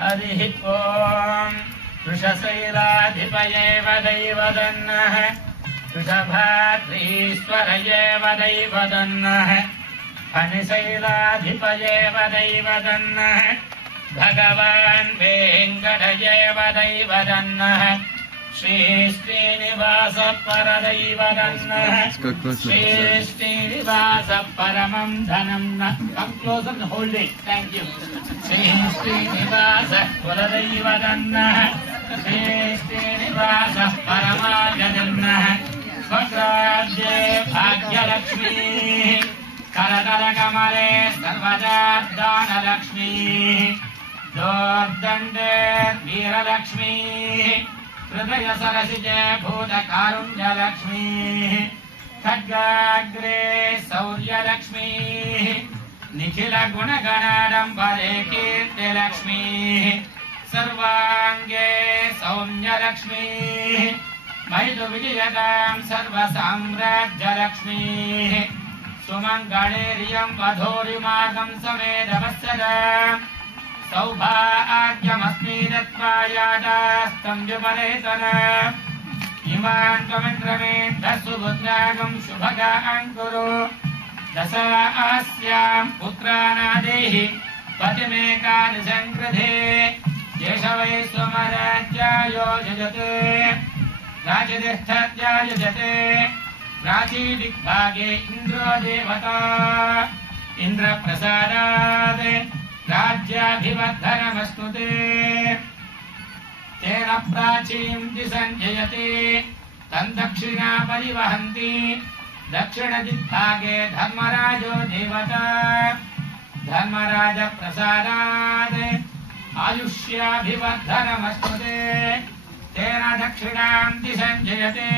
हरिः ॐ वृषशैलाधिपये वदैवदन्नः वृषभाद्रीश्वरये वदैवदन्नः फणिशैलाधिपये वदैवदन्नः भगवान् वेङ्कटये वदैवदन्नः श्रीश्रीनिवास परदैवदन्नः श्रीश्रीनिवास परमं धनं न come closer and hold it. Thank you. Sri Srinivas कुलदैवदन्नः Sri Srinivas परमाजनन्नः स्वराज्ये भाग्यलक्ष्मीः करतलकमले सर्वदा दानलक्ष्मीः दोर्दण्डे वीरलक्ष्मीः हृदय सरसिजे भूतकारुण्यलक्ष्मीः खड्गाग्रे शौर्यलक्ष्मीः निखिल गुणगणाडम्बरे कीर्तिलक्ष्मीः सर्वाङ्गे सौम्यलक्ष्मीः मैदुविजयतां सर्वसाम्राज्यलक्ष्मीः सुमङ्गलेरियं वधूरिमागं समेधवत्सदा सौभाग्यमस्मीरत्वायादास्तं विपरेतन इमान् त्वमिन्द्रमेद्धसुभद्रागं शुभगां कुरु दशास्यां पुत्रानादेहि पतिमेकादशं कृधे येष वै स्वमराज्यायो यजते राजधिष्ठत्यायुजते प्राचीदिग्भागे इन्द्रो देवता इन्द्रप्रसादात् राज्याभिवर्धनमस्तुते तेन प्राचीं दिसञ्जयते तं दक्षिणा परिवहन्ति दक्षिणदिग्भागे धर्मराजो देवता धर्मराजप्रसादात् आयुष्याभिवर्धनमस्तुते तेन दक्षिणां दिसञ्जयते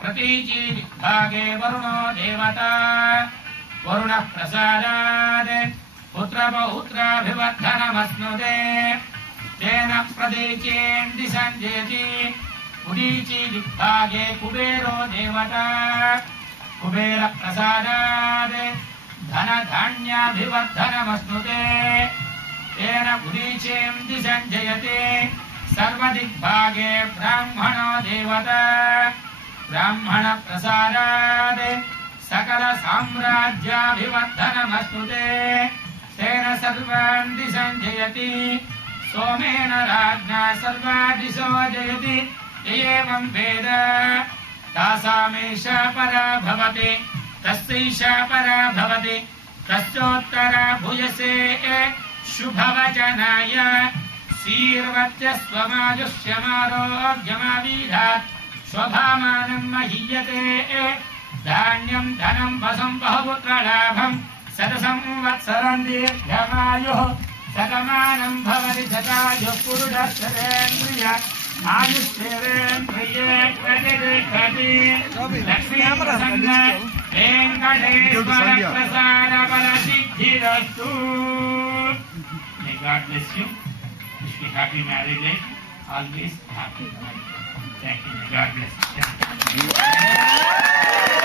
प्रतीचीदिग्भागे वरुणो देवता वरुणप्रसादात् पुत्रपौत्राभिवर्धनमश्नुते तेन प्रतीचीं दिसञ्जयति उदीचीदिग्भागे कुबेरो देवता कुबेरप्रसादात् धनधान्याभिवर्धनमश्नुते तेन उदीचीं दिसञ्जयति सर्वदिग्भागे ब्राह्मणो देवता ब्राह्मणप्रसादात् सकलसाम्राज्याभिवर्धनमस्तुते तेन सर्वान् दिसञ्जयति सोमेन राज्ञा सर्वा दिशो जयति एवं वेद तासामेषा परा भवति तस्यैषा परा भवति तस्योत्तरा भूयसे शुभवचनाय शीर्वर्चस्वमायुष्यमारोग्यमावीधात् शोभामानं महीयते धान्यं धनं वसं बहुपुत्रलाभं शतसंवत्सरं दीर्घमायुः शतमानं भवति शतायुः पुरुषश्चरेन्द्रिय आयुष्येन्द्रिये प्रतिष्ठति लक्ष्मीप्रसन्न Venkateshwara प्रसादबलसिद्धिरस्तु. May God bless you. Wish you happy married life. Always happy. Thank you. May God bless you.